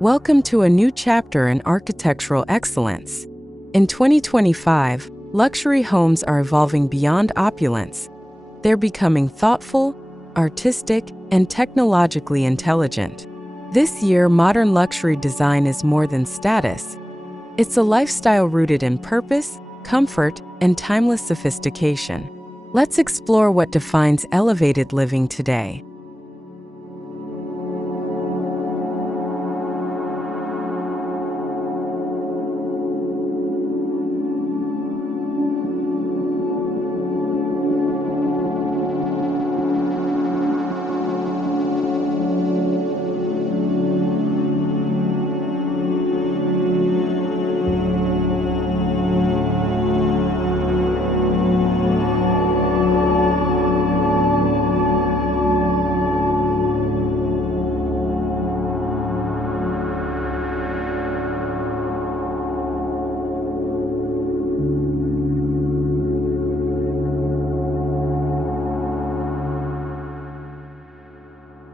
Welcome to a new chapter in architectural excellence. In 2025, luxury homes are evolving beyond opulence. They're becoming thoughtful, artistic, and technologically intelligent. This year, modern luxury design is more than status. It's a lifestyle rooted in purpose, comfort, and timeless sophistication. Let's explore what defines elevated living today.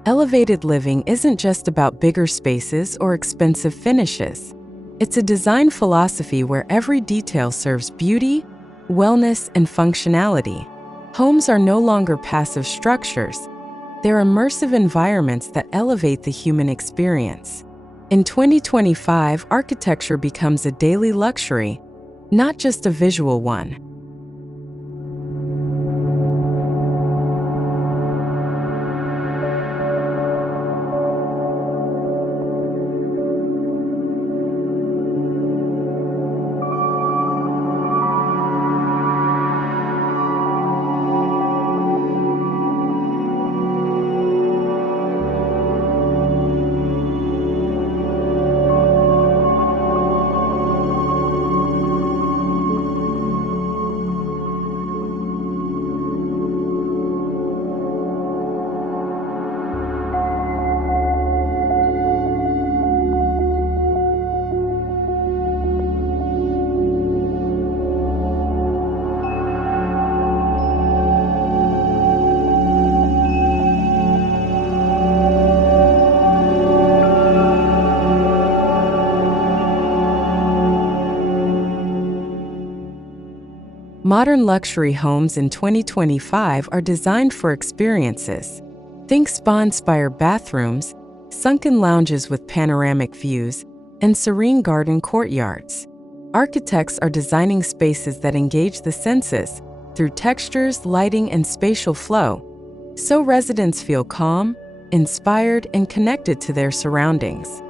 Elevated living isn't just about bigger spaces or expensive finishes. It's a design philosophy where every detail serves beauty, wellness, and functionality. Homes are no longer passive structures. They're immersive environments that elevate the human experience. In 2025, architecture becomes a daily luxury, not just a visual one. Modern luxury homes in 2025 are designed for experiences. Think spa-inspired bathrooms, sunken lounges with panoramic views, and serene garden courtyards. Architects are designing spaces that engage the senses through textures, lighting, and spatial flow, so residents feel calm, inspired, and connected to their surroundings.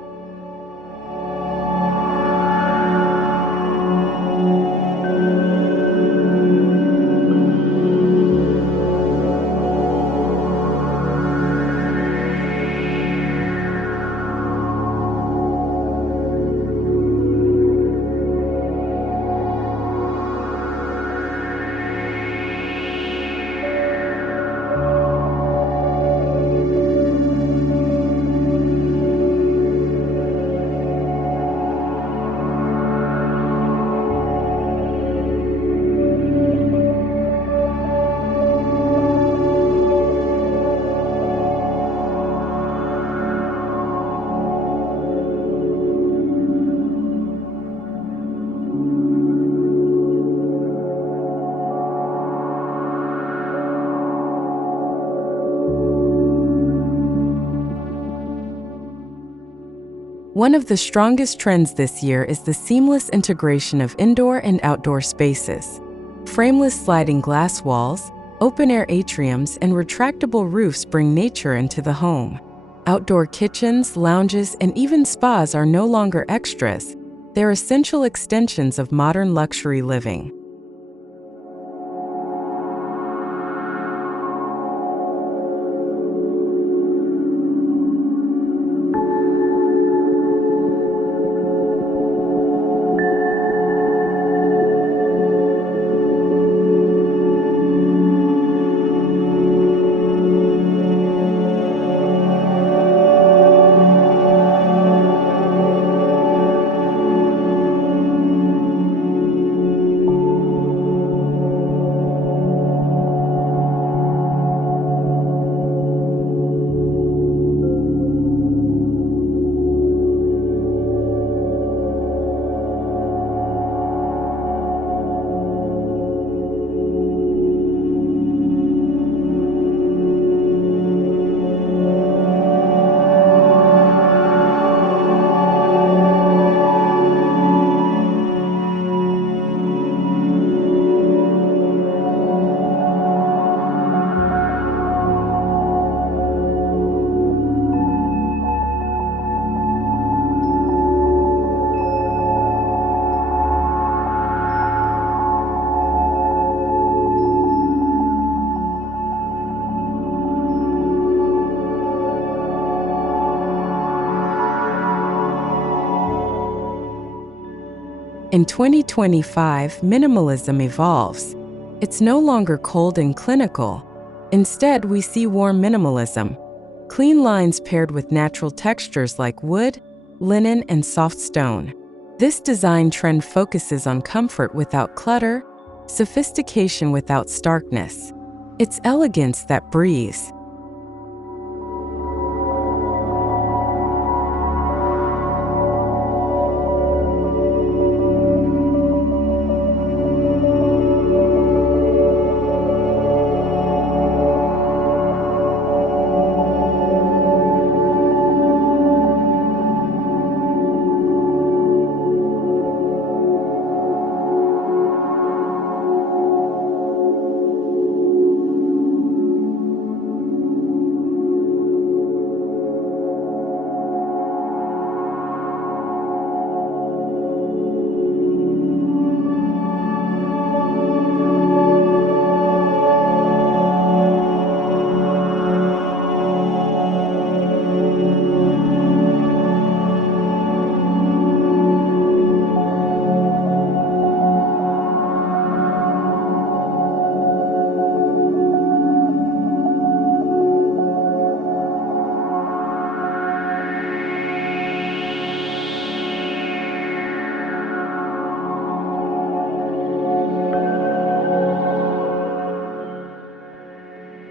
One of the strongest trends this year is the seamless integration of indoor and outdoor spaces. Frameless sliding glass walls, open-air atriums, and retractable roofs bring nature into the home. Outdoor kitchens, lounges, and even spas are no longer extras. They're essential extensions of modern luxury living. In 2025, minimalism evolves. It's no longer cold and clinical. Instead, we see warm minimalism. Clean lines paired with natural textures like wood, linen, and soft stone. This design trend focuses on comfort without clutter, sophistication without starkness. It's elegance that breathes.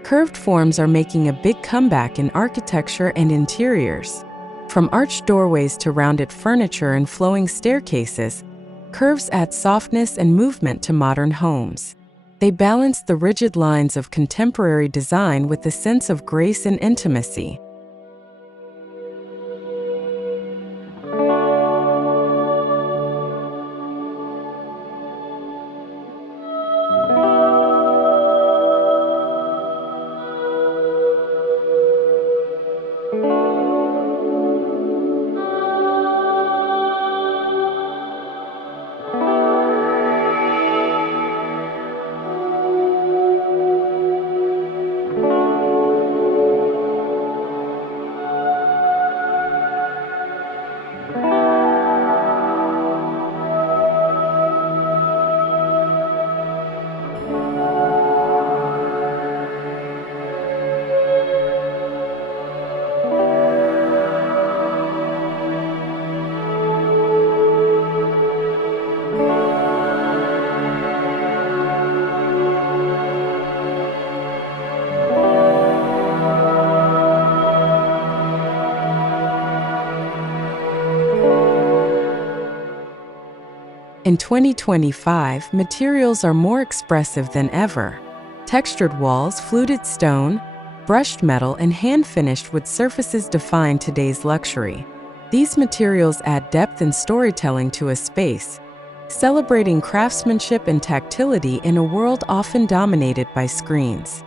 Curved forms are making a big comeback in architecture and interiors. From arched doorways to rounded furniture and flowing staircases, curves add softness and movement to modern homes. They balance the rigid lines of contemporary design with a sense of grace and intimacy. In 2025, materials are more expressive than ever. Textured walls, fluted stone, brushed metal, and hand-finished wood surfaces define today's luxury. These materials add depth and storytelling to a space, celebrating craftsmanship and tactility in a world often dominated by screens.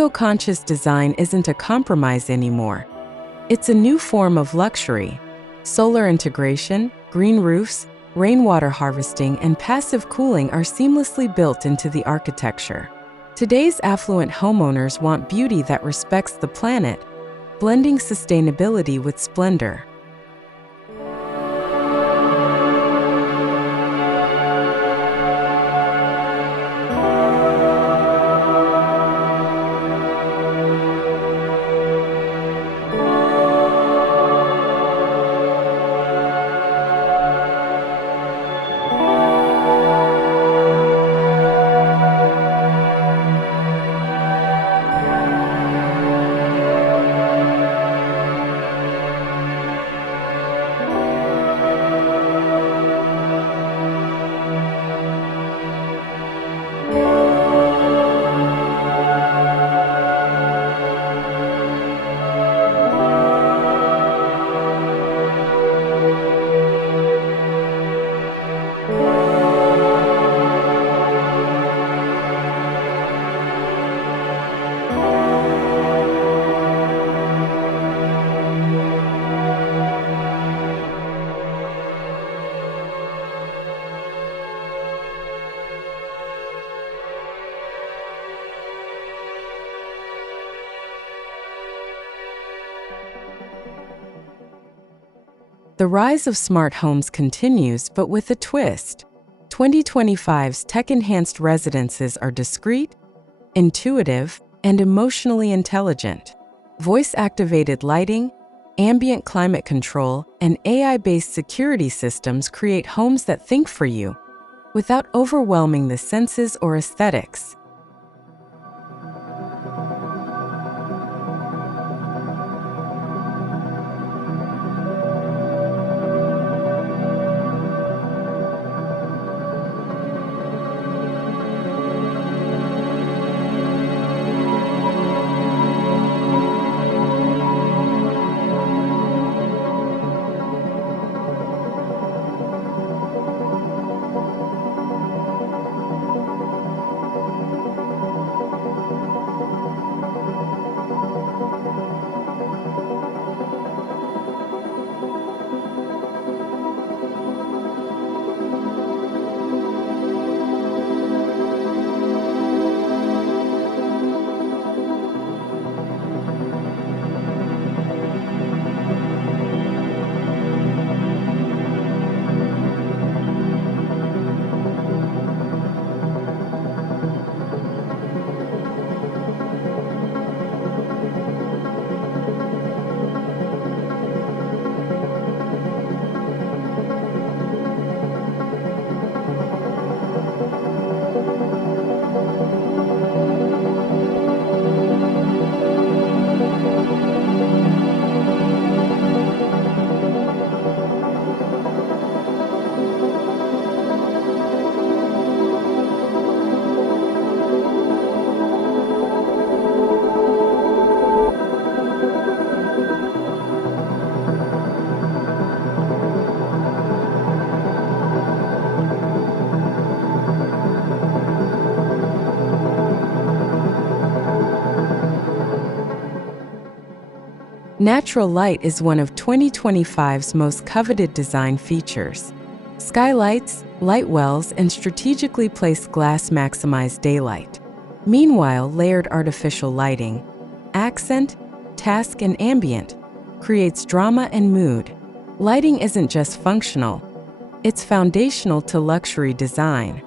Eco-conscious design isn't a compromise anymore. It's a new form of luxury. Solar integration, green roofs, rainwater harvesting, and passive cooling are seamlessly built into the architecture. Today's affluent homeowners want beauty that respects the planet, blending sustainability with splendor. The rise of smart homes continues, but with a twist. 2025's tech-enhanced residences are discreet, intuitive, and emotionally intelligent. Voice-activated lighting, ambient climate control, and AI-based security systems create homes that think for you, without overwhelming the senses or aesthetics. Natural light is one of 2025's most coveted design features. Skylights, light wells, and strategically placed glass maximize daylight. Meanwhile, layered artificial lighting, accent, task, and ambient, creates drama and mood. Lighting isn't just functional, it's foundational to luxury design.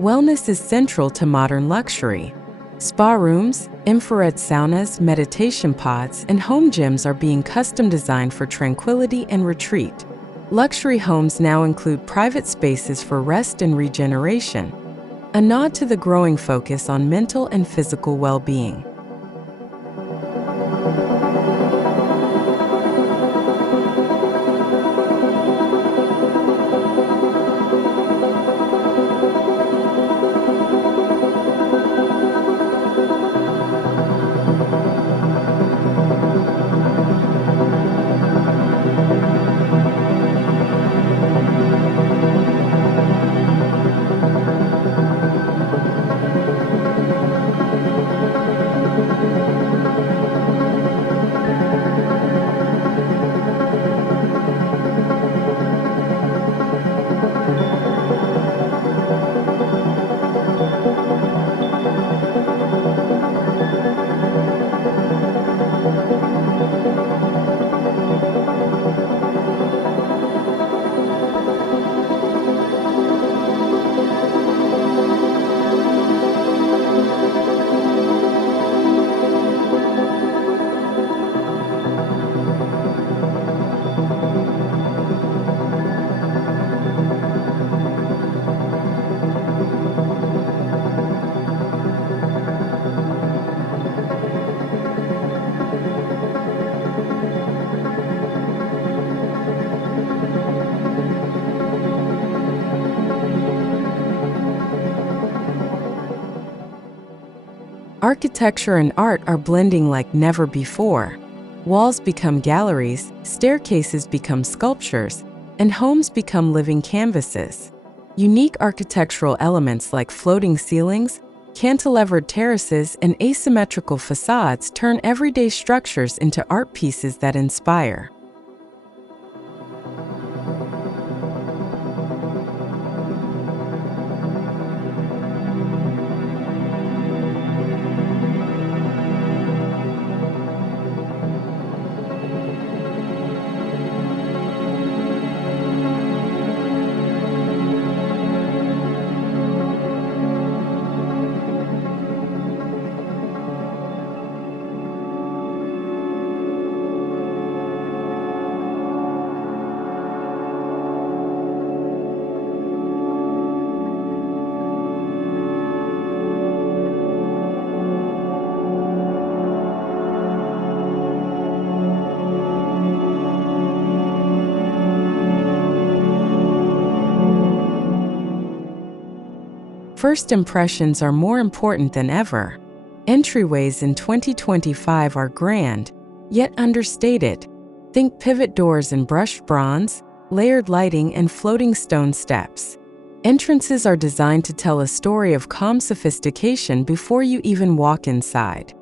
Wellness is central to modern luxury. Spa rooms, infrared saunas, meditation pods, and home gyms are being custom designed for tranquility and retreat. Luxury homes now include private spaces for rest and regeneration, a nod to the growing focus on mental and physical well-being. Architecture and art are blending like never before. Walls become galleries, staircases become sculptures, and homes become living canvases. Unique architectural elements like floating ceilings, cantilevered terraces, and asymmetrical facades turn everyday structures into art pieces that inspire. First impressions are more important than ever. Entryways in 2025 are grand, yet understated. Think pivot doors in brushed bronze, layered lighting, and floating stone steps. Entrances are designed to tell a story of calm sophistication before you even walk inside.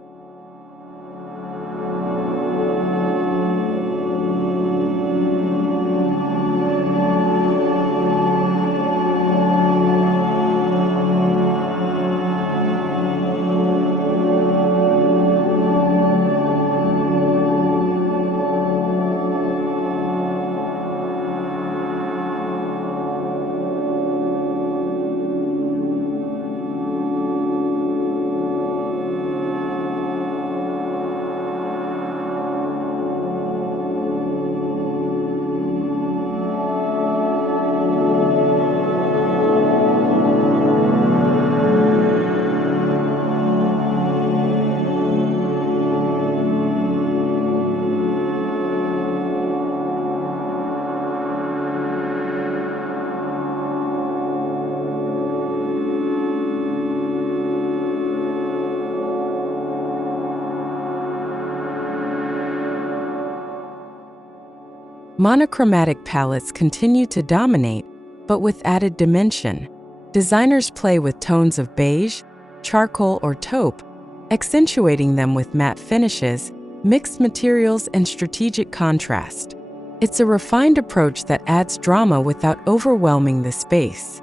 Monochromatic palettes continue to dominate, but with added dimension. Designers play with tones of beige, charcoal, or taupe, accentuating them with matte finishes, mixed materials, and strategic contrast. It's a refined approach that adds drama without overwhelming the space.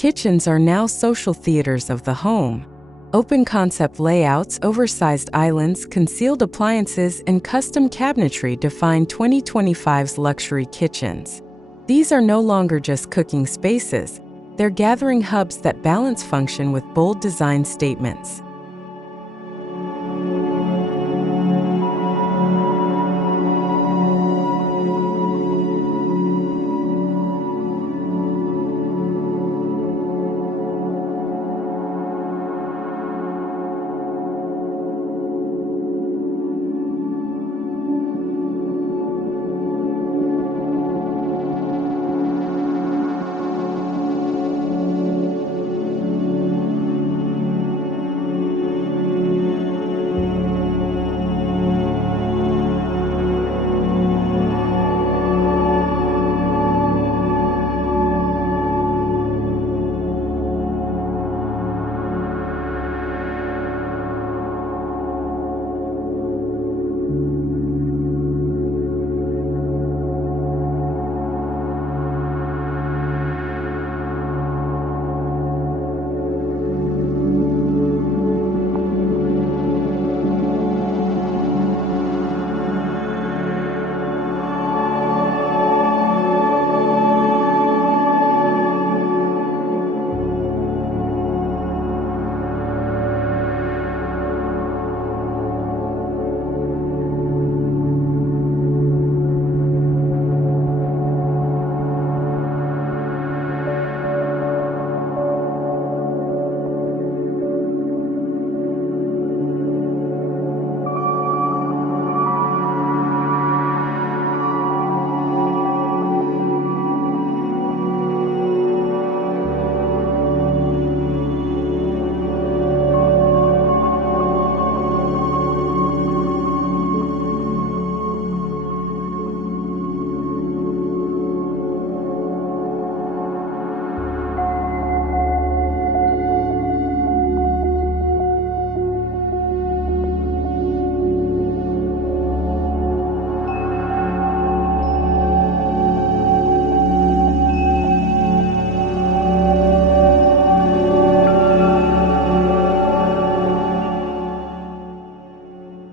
Kitchens are now social theaters of the home. Open concept layouts, oversized islands, concealed appliances, and custom cabinetry define 2025's luxury kitchens. These are no longer just cooking spaces, they're gathering hubs that balance function with bold design statements.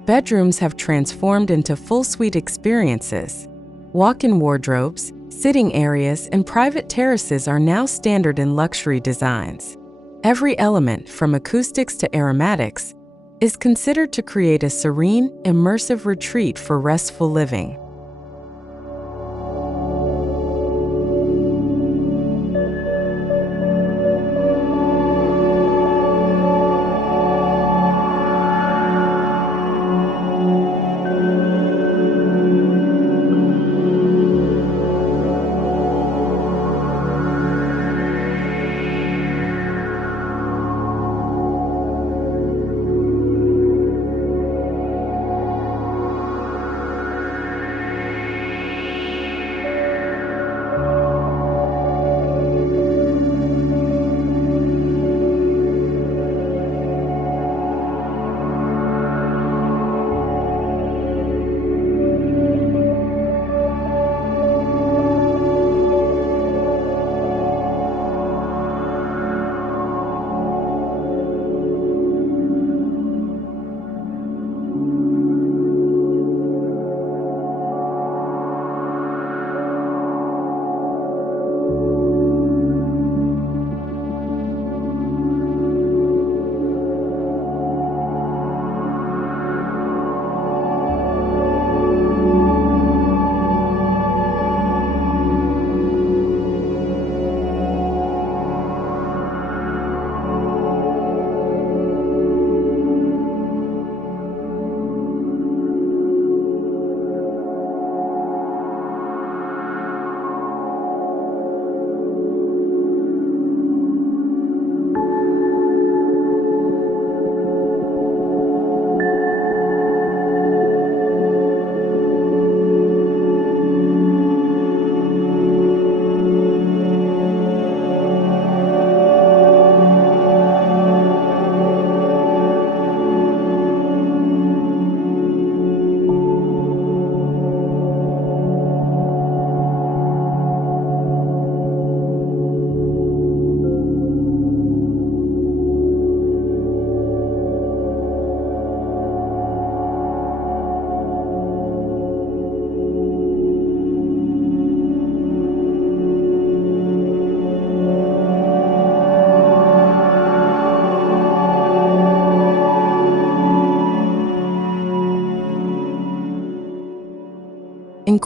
Bedrooms have transformed into full suite experiences. Walk-in wardrobes, sitting areas, and private terraces are now standard in luxury designs. Every element, from acoustics to aromatics, is considered to create a serene, immersive retreat for restful living.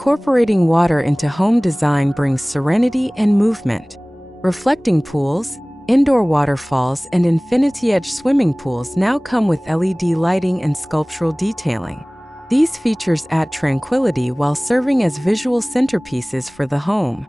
Incorporating water into home design brings serenity and movement. Reflecting pools, indoor waterfalls, and infinity-edge swimming pools now come with LED lighting and sculptural detailing. These features add tranquility while serving as visual centerpieces for the home.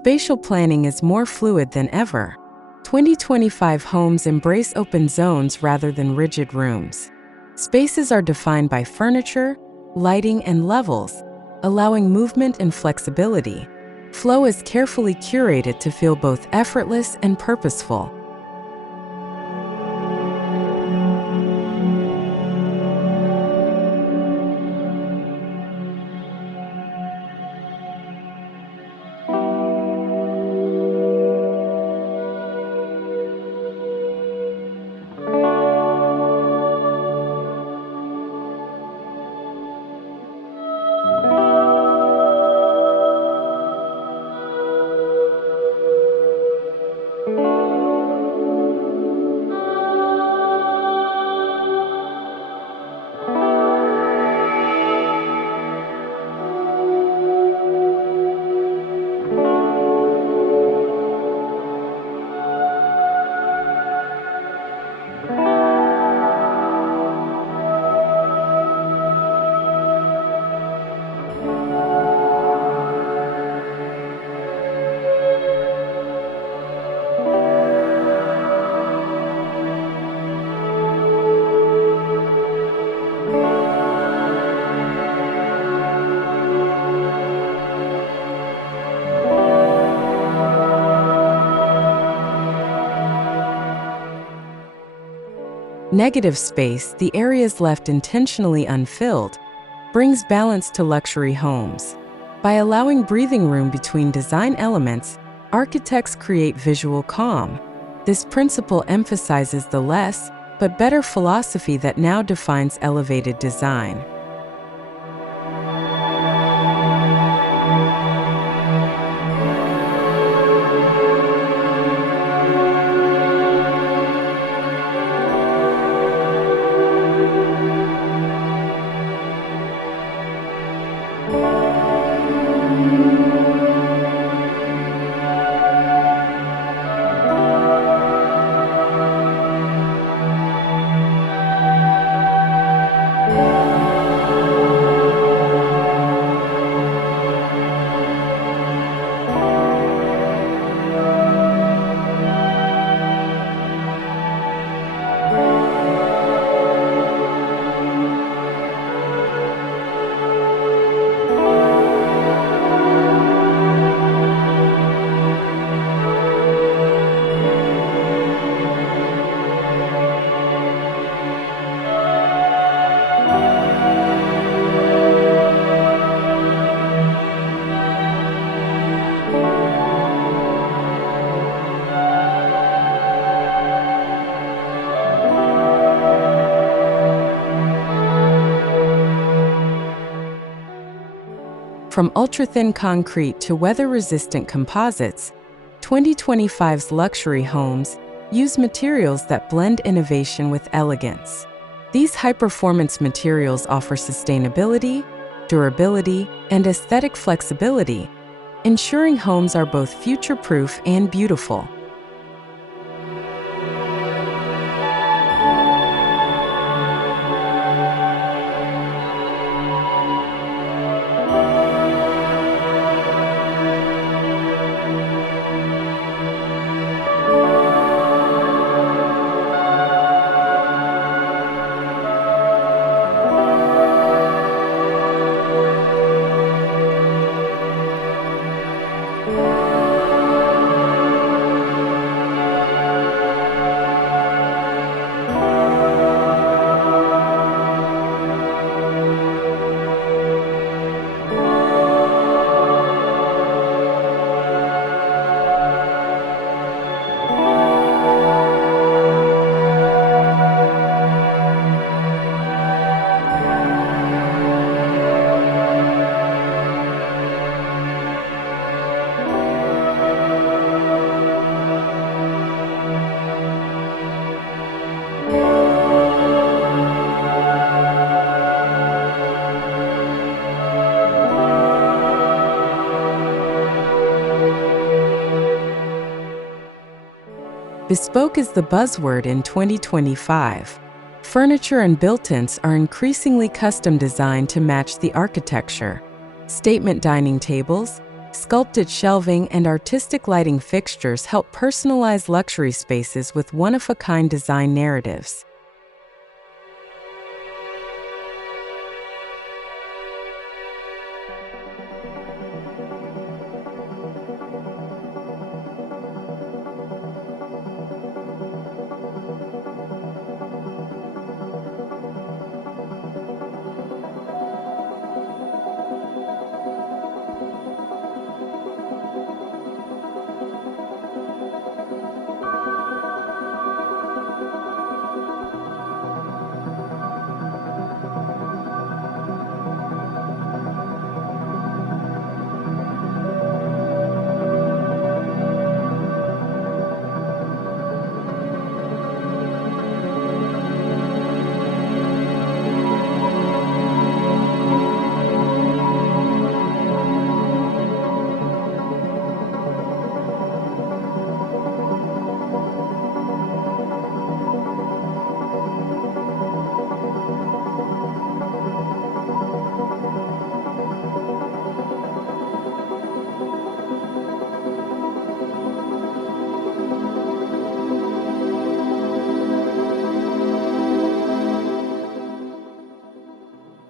Spatial planning is more fluid than ever. 2025 homes embrace open zones rather than rigid rooms. Spaces are defined by furniture, lighting, and levels, allowing movement and flexibility. Flow is carefully curated to feel both effortless and purposeful. Negative space, the areas left intentionally unfilled, brings balance to luxury homes. By allowing breathing room between design elements, architects create visual calm. This principle emphasizes the less, but better philosophy that now defines elevated design. From ultra-thin concrete to weather-resistant composites, 2025's luxury homes use materials that blend innovation with elegance. These high-performance materials offer sustainability, durability, and aesthetic flexibility, ensuring homes are both future-proof and beautiful. Bespoke is the buzzword in 2025. Furniture and built-ins are increasingly custom designed to match the architecture. Statement dining tables, sculpted shelving, and artistic lighting fixtures help personalize luxury spaces with one-of-a-kind design narratives.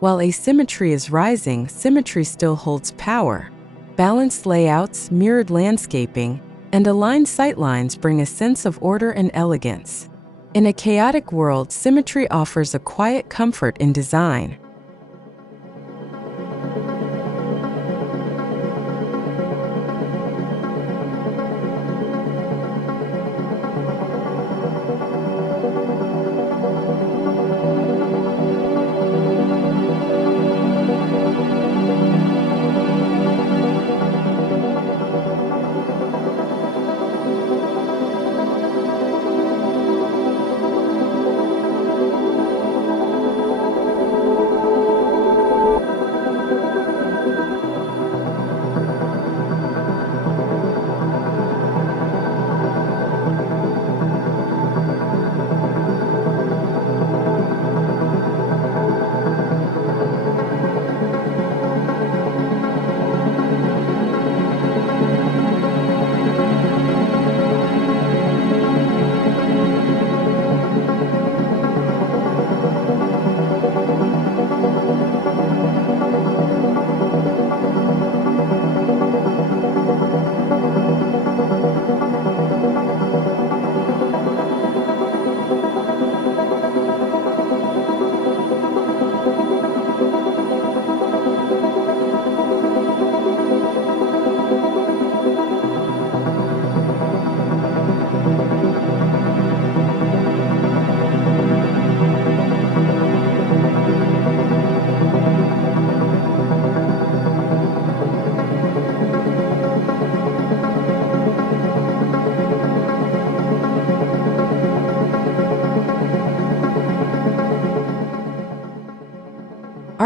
While asymmetry is rising, symmetry still holds power. Balanced layouts, mirrored landscaping, and aligned sightlines bring a sense of order and elegance. In a chaotic world, symmetry offers a quiet comfort in design.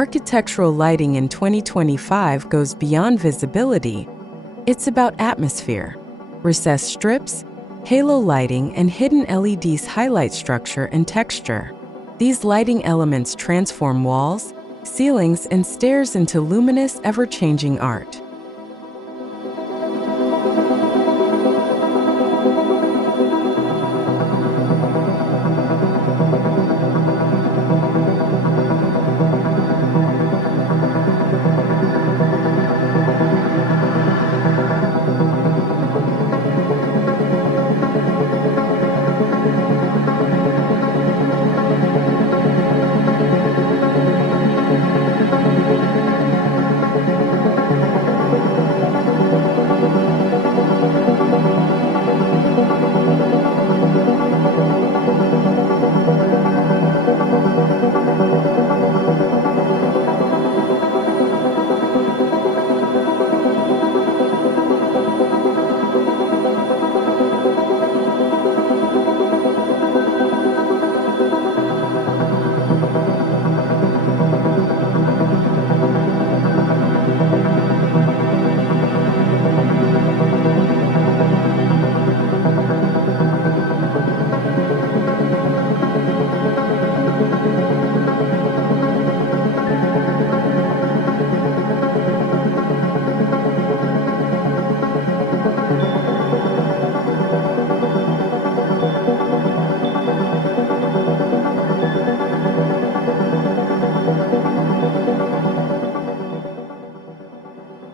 Architectural lighting in 2025 goes beyond visibility. It's about atmosphere. Recessed strips, halo lighting, and hidden LEDs highlight structure and texture. These lighting elements transform walls, ceilings, and stairs into luminous, ever-changing art.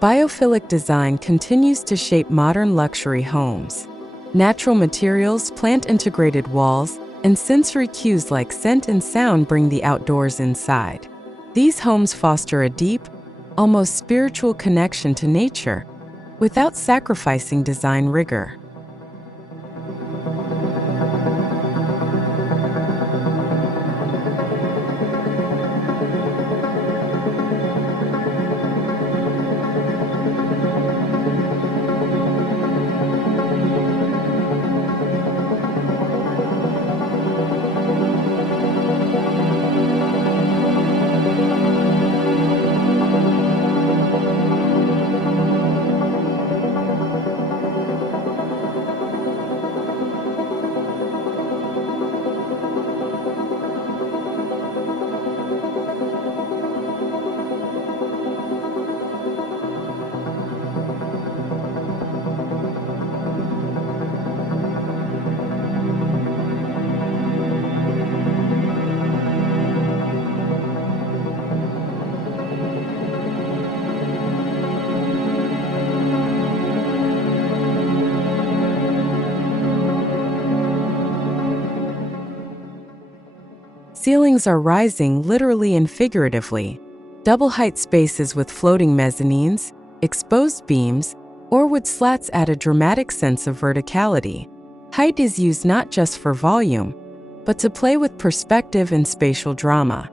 Biophilic design continues to shape modern luxury homes. Natural materials, plant-integrated walls, and sensory cues like scent and sound bring the outdoors inside. These homes foster a deep, almost spiritual connection to nature without sacrificing design rigor. Ceilings are rising literally and figuratively. Double-height spaces with floating mezzanines, exposed beams, or wood slats add a dramatic sense of verticality. Height is used not just for volume, but to play with perspective and spatial drama.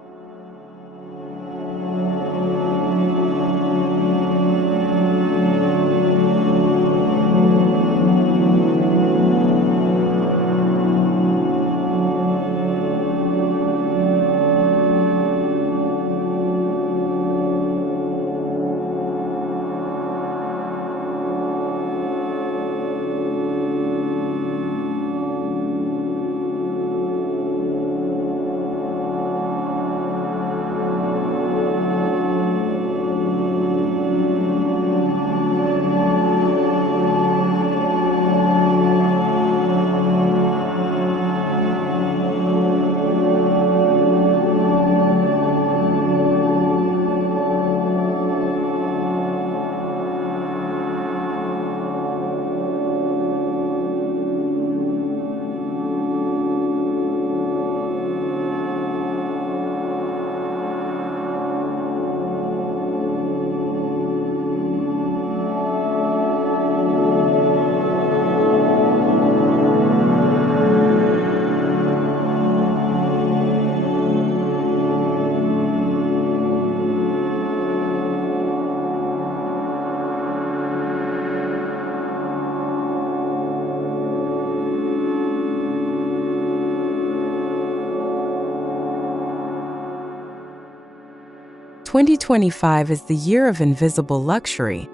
2025 is the year of invisible luxury,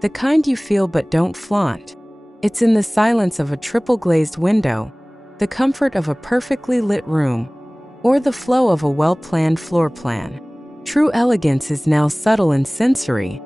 the kind you feel but don't flaunt. It's in the silence of a triple glazed window, the comfort of a perfectly lit room, or the flow of a well-planned floor plan. True elegance is now subtle and sensory.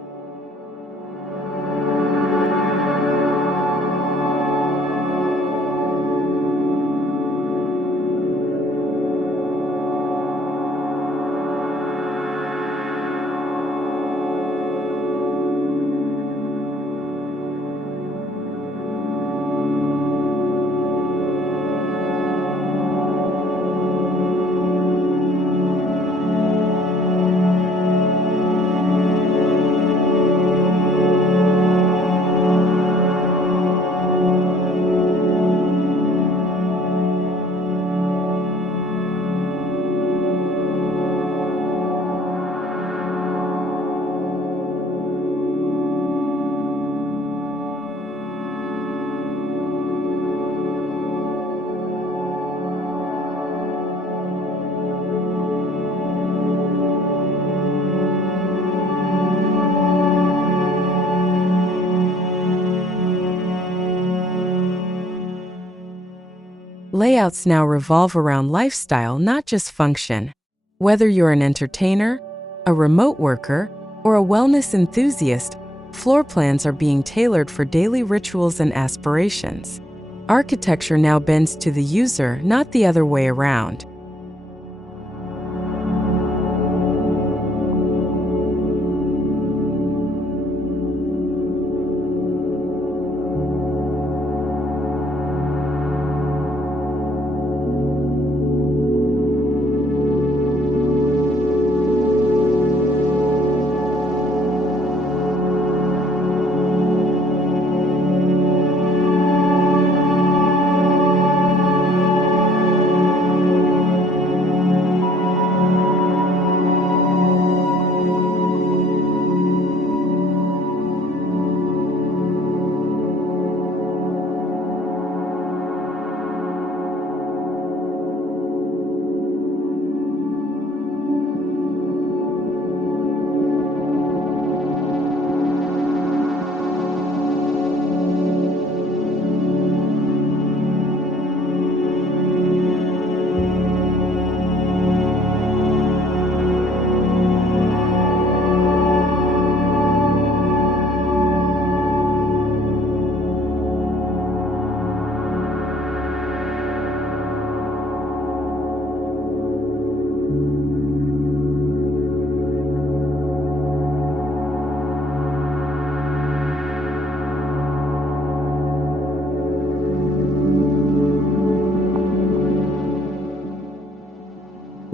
Layouts now revolve around lifestyle, not just function. Whether you're an entertainer, a remote worker, or a wellness enthusiast, floor plans are being tailored for daily rituals and aspirations. Architecture now bends to the user, not the other way around.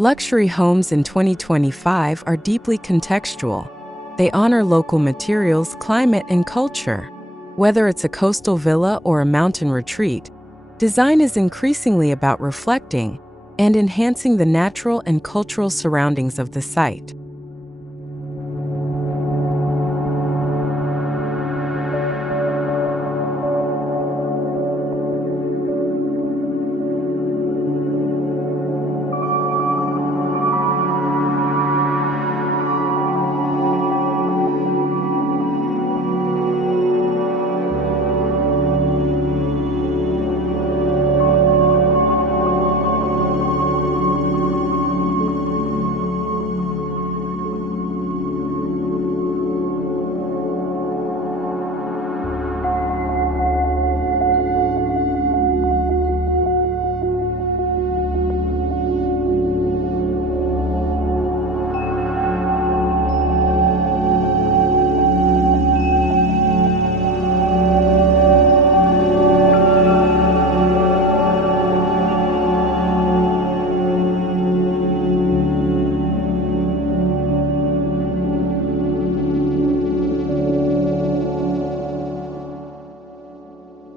Luxury homes in 2025 are deeply contextual. They honor local materials, climate, and culture. Whether it's a coastal villa or a mountain retreat, design is increasingly about reflecting and enhancing the natural and cultural surroundings of the site.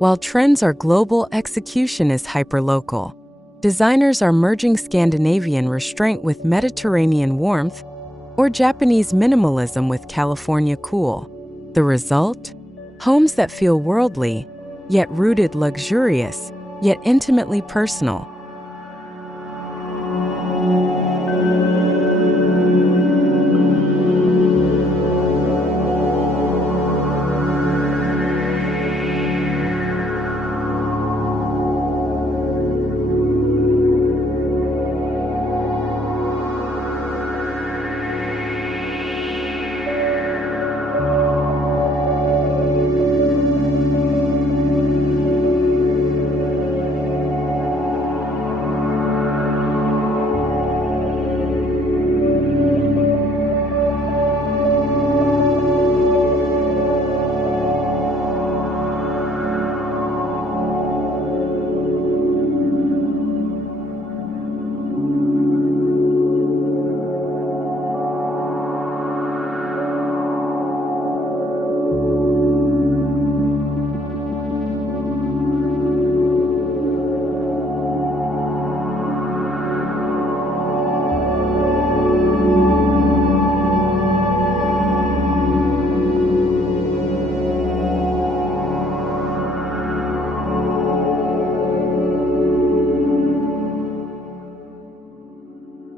While trends are global, execution is hyperlocal. Designers are merging Scandinavian restraint with Mediterranean warmth, or Japanese minimalism with California cool. The result? Homes that feel worldly, yet rooted, luxurious, yet intimately personal.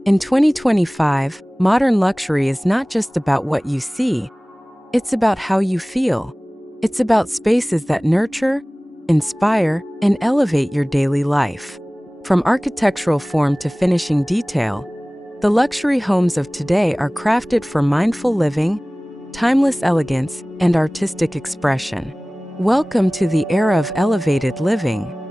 In 2025, modern luxury is not just about what you see, it's about how you feel. It's about spaces that nurture, inspire, and elevate your daily life. From architectural form to finishing detail, the luxury homes of today are crafted for mindful living, timeless elegance, and artistic expression. Welcome to the era of elevated living.